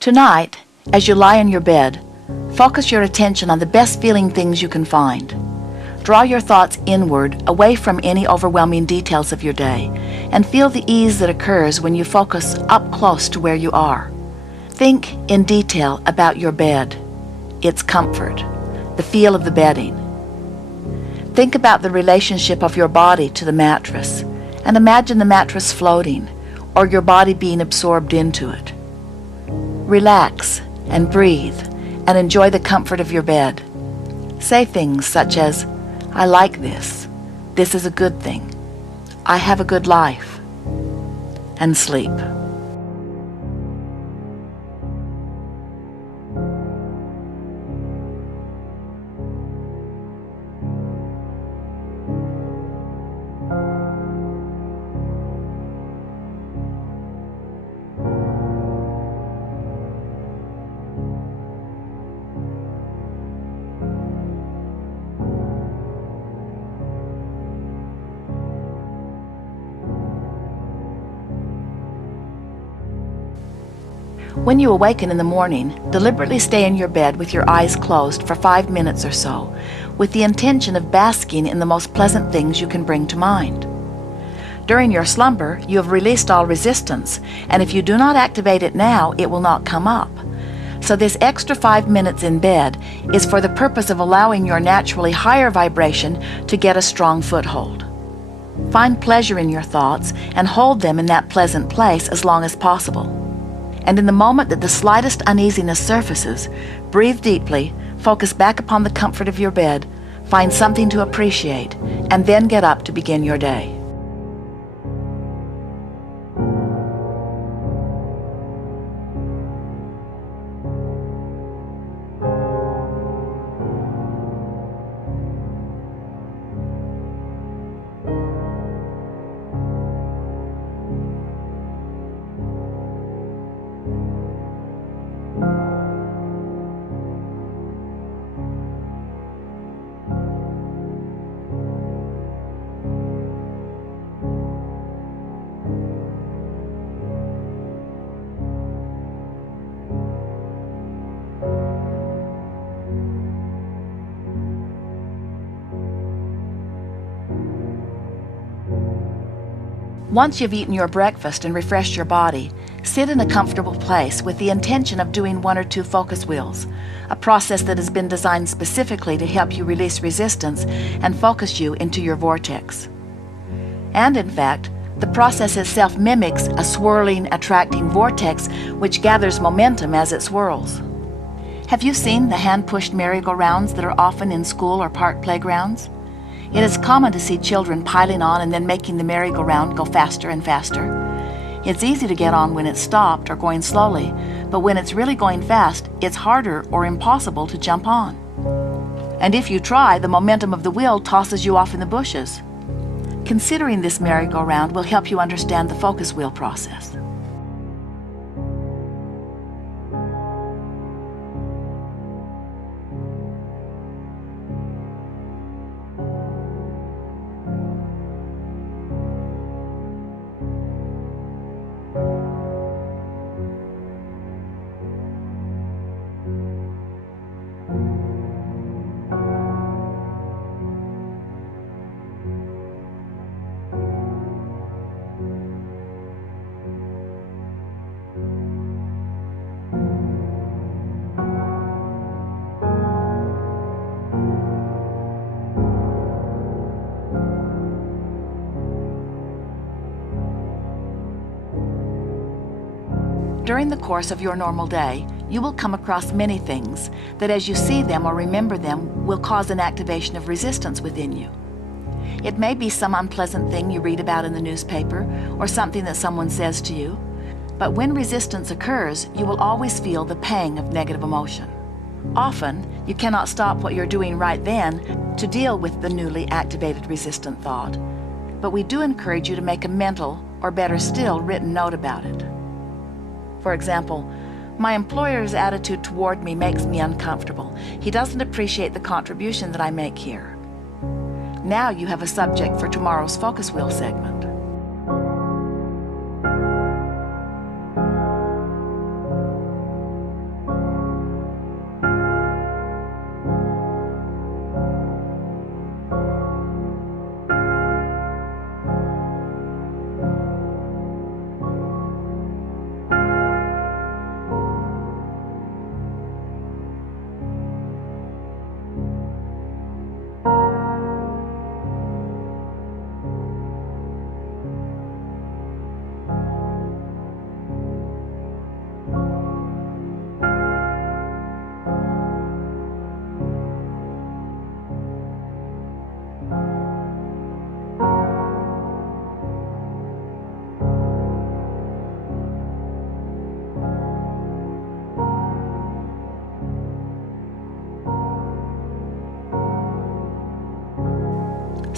Tonight, as you lie in your bed, focus your attention on the best feeling things you can find. Draw your thoughts inward, away from any overwhelming details of your day, and feel the ease that occurs when you focus up close to where you are. Think in detail about your bed, its comfort, the feel of the bedding. Think about the relationship of your body to the mattress, and imagine the mattress floating, or your body being absorbed into it. Relax and breathe and enjoy the comfort of your bed. Say things such as, "I like this. This is a good thing. I have a good life." And sleep. When you awaken in the morning, deliberately stay in your bed with your eyes closed for 5 minutes or so, with the intention of basking in the most pleasant things you can bring to mind. During your slumber, you have released all resistance, and if you do not activate it now, it will not come up. So this extra 5 minutes in bed is for the purpose of allowing your naturally higher vibration to get a strong foothold. Find pleasure in your thoughts and hold them in that pleasant place as long as possible. And in the moment that the slightest uneasiness surfaces, breathe deeply, focus back upon the comfort of your bed, find something to appreciate, and then get up to begin your day. Once you've eaten your breakfast and refreshed your body, sit in a comfortable place with the intention of doing 1 or 2 focus wheels, a process that has been designed specifically to help you release resistance and focus you into your vortex. And in fact, the process itself mimics a swirling, attracting vortex which gathers momentum as it swirls. Have you seen the hand-pushed merry-go-rounds that are often in school or park playgrounds? It is common to see children piling on and then making the merry-go-round go faster and faster. It's easy to get on when it's stopped or going slowly, but when it's really going fast, it's harder or impossible to jump on. And if you try, the momentum of the wheel tosses you off in the bushes. Considering this merry-go-round will help you understand the focus wheel process. During the course of your normal day, you will come across many things that as you see them or remember them will cause an activation of resistance within you. It may be some unpleasant thing you read about in the newspaper or something that someone says to you, but when resistance occurs, you will always feel the pang of negative emotion. Often, you cannot stop what you're doing right then to deal with the newly activated resistant thought, but we do encourage you to make a mental, or better still, written note about it. For example, my employer's attitude toward me makes me uncomfortable. He doesn't appreciate the contribution that I make here. Now you have a subject for tomorrow's focus wheel segment.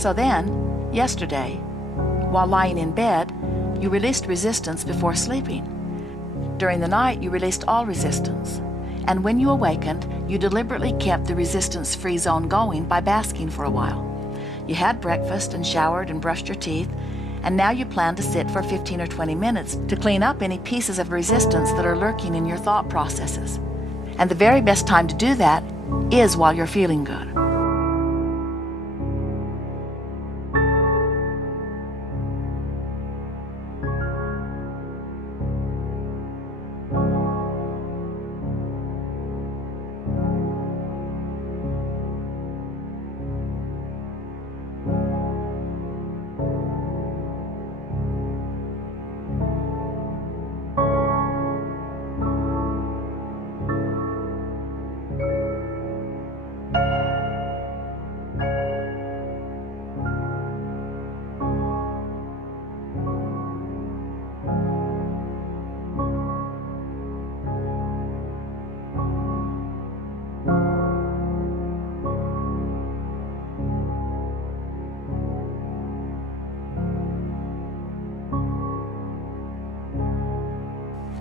So then, yesterday, while lying in bed, you released resistance before sleeping. During the night, you released all resistance. And when you awakened, you deliberately kept the resistance-free zone going by basking for a while. You had breakfast and showered and brushed your teeth, and now you plan to sit for 15 or 20 minutes to clean up any pieces of resistance that are lurking in your thought processes. And the very best time to do that is while you're feeling good.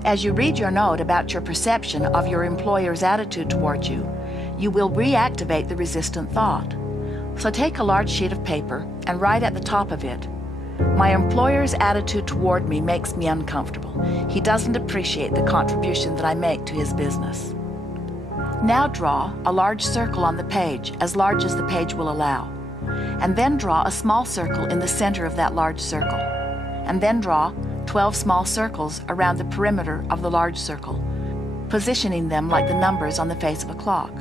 As you read your note about your perception of your employer's attitude toward you, you will reactivate the resistant thought. So take a large sheet of paper and write at the top of it, "My employer's attitude toward me makes me uncomfortable. He doesn't appreciate the contribution that I make to his business." Now draw a large circle on the page, as large as the page will allow, and then draw a small circle in the center of that large circle, and then draw 12 small circles around the perimeter of the large circle, positioning them like the numbers on the face of a clock.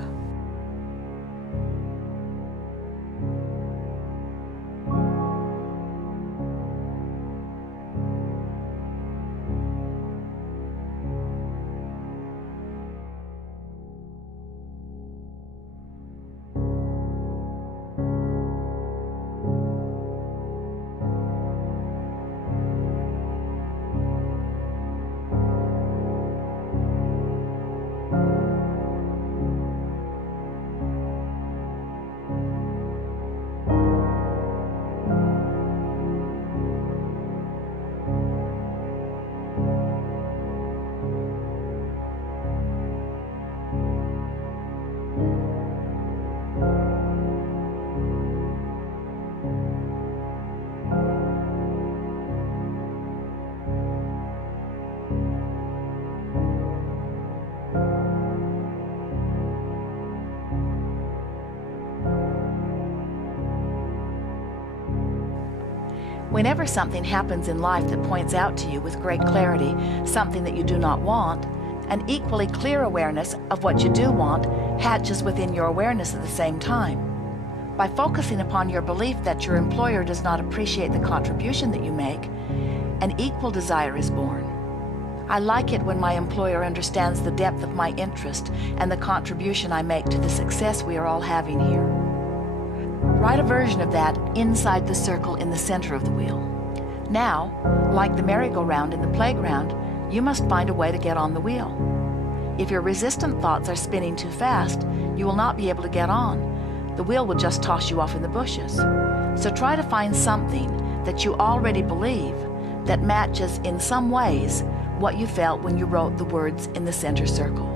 Whenever something happens in life that points out to you with great clarity something that you do not want, an equally clear awareness of what you do want hatches within your awareness at the same time. By focusing upon your belief that your employer does not appreciate the contribution that you make, an equal desire is born. I like it when my employer understands the depth of my interest and the contribution I make to the success we are all having here. Write a version of that inside the circle in the center of the wheel. Now, like the merry-go-round in the playground, you must find a way to get on the wheel. If your resistant thoughts are spinning too fast, you will not be able to get on. The wheel will just toss you off in the bushes. So try to find something that you already believe that matches in some ways what you felt when you wrote the words in the center circle.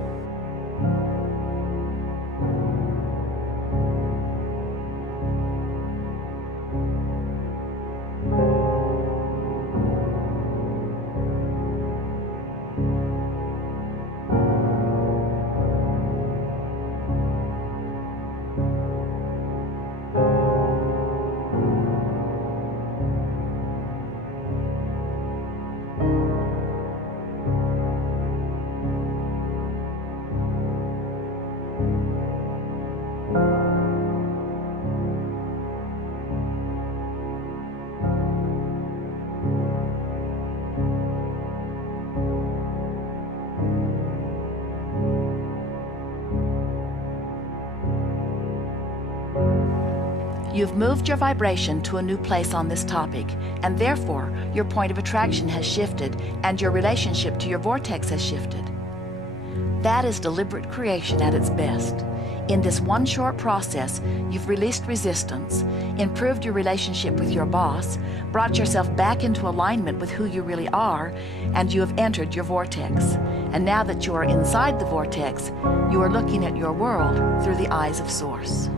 You've moved your vibration to a new place on this topic, and therefore your point of attraction has shifted and your relationship to your vortex has shifted. That is deliberate creation at its best. In this one short process, you've released resistance, improved your relationship with your boss, brought yourself back into alignment with who you really are, and you have entered your vortex. And now that you are inside the vortex, you are looking at your world through the eyes of Source.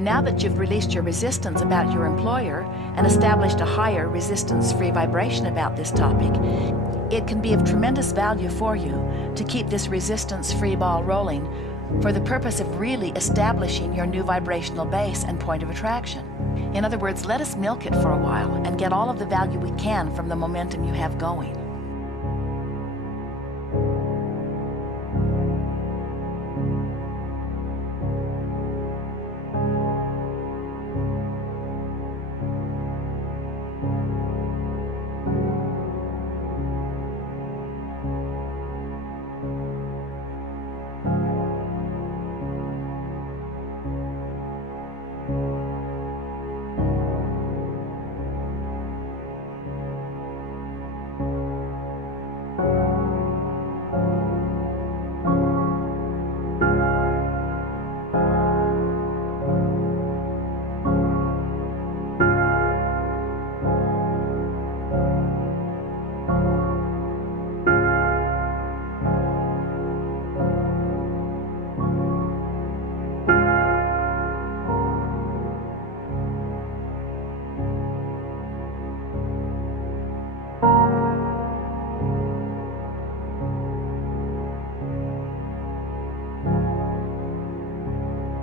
Now that you've released your resistance about your employer and established a higher resistance-free vibration about this topic, it can be of tremendous value for you to keep this resistance-free ball rolling for the purpose of really establishing your new vibrational base and point of attraction. In other words, let us milk it for a while and get all of the value we can from the momentum you have going.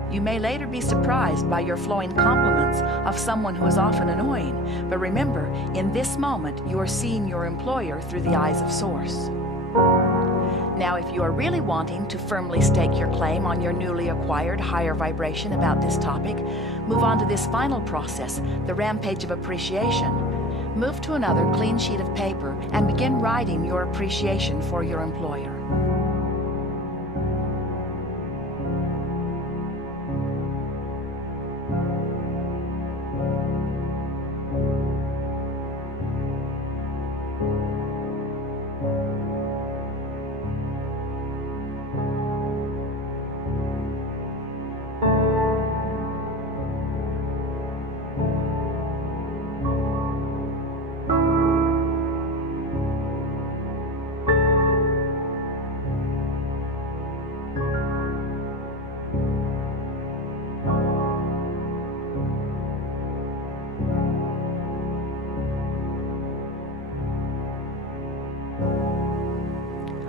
You may later be surprised by your flowing compliments of someone who is often annoying, but remember, in this moment, you are seeing your employer through the eyes of Source. Now, if you are really wanting to firmly stake your claim on your newly acquired higher vibration about this topic, move on to this final process, the rampage of appreciation. Move to another clean sheet of paper and begin writing your appreciation for your employer.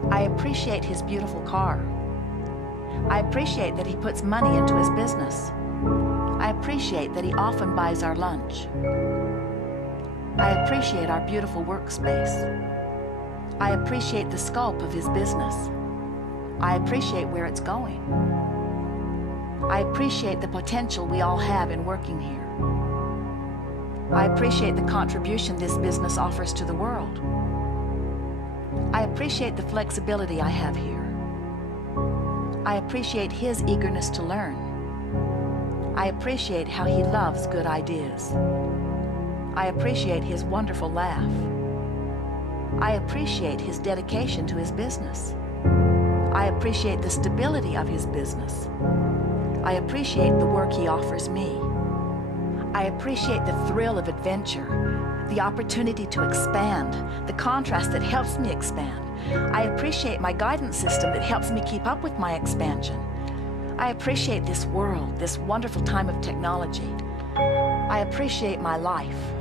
I appreciate his beautiful car. I appreciate that he puts money into his business. I appreciate that he often buys our lunch. I appreciate our beautiful workspace. I appreciate the scope of his business. I appreciate where it's going. I appreciate the potential we all have in working here. I appreciate the contribution this business offers to the world. I appreciate the flexibility I have here. I appreciate his eagerness to learn. I appreciate how he loves good ideas. I appreciate his wonderful laugh. I appreciate his dedication to his business. I appreciate the stability of his business. I appreciate the work he offers me. I appreciate the thrill of adventure, the opportunity to expand, the contrast that helps me expand. I appreciate my guidance system that helps me keep up with my expansion. I appreciate this world, this wonderful time of technology. I appreciate my life.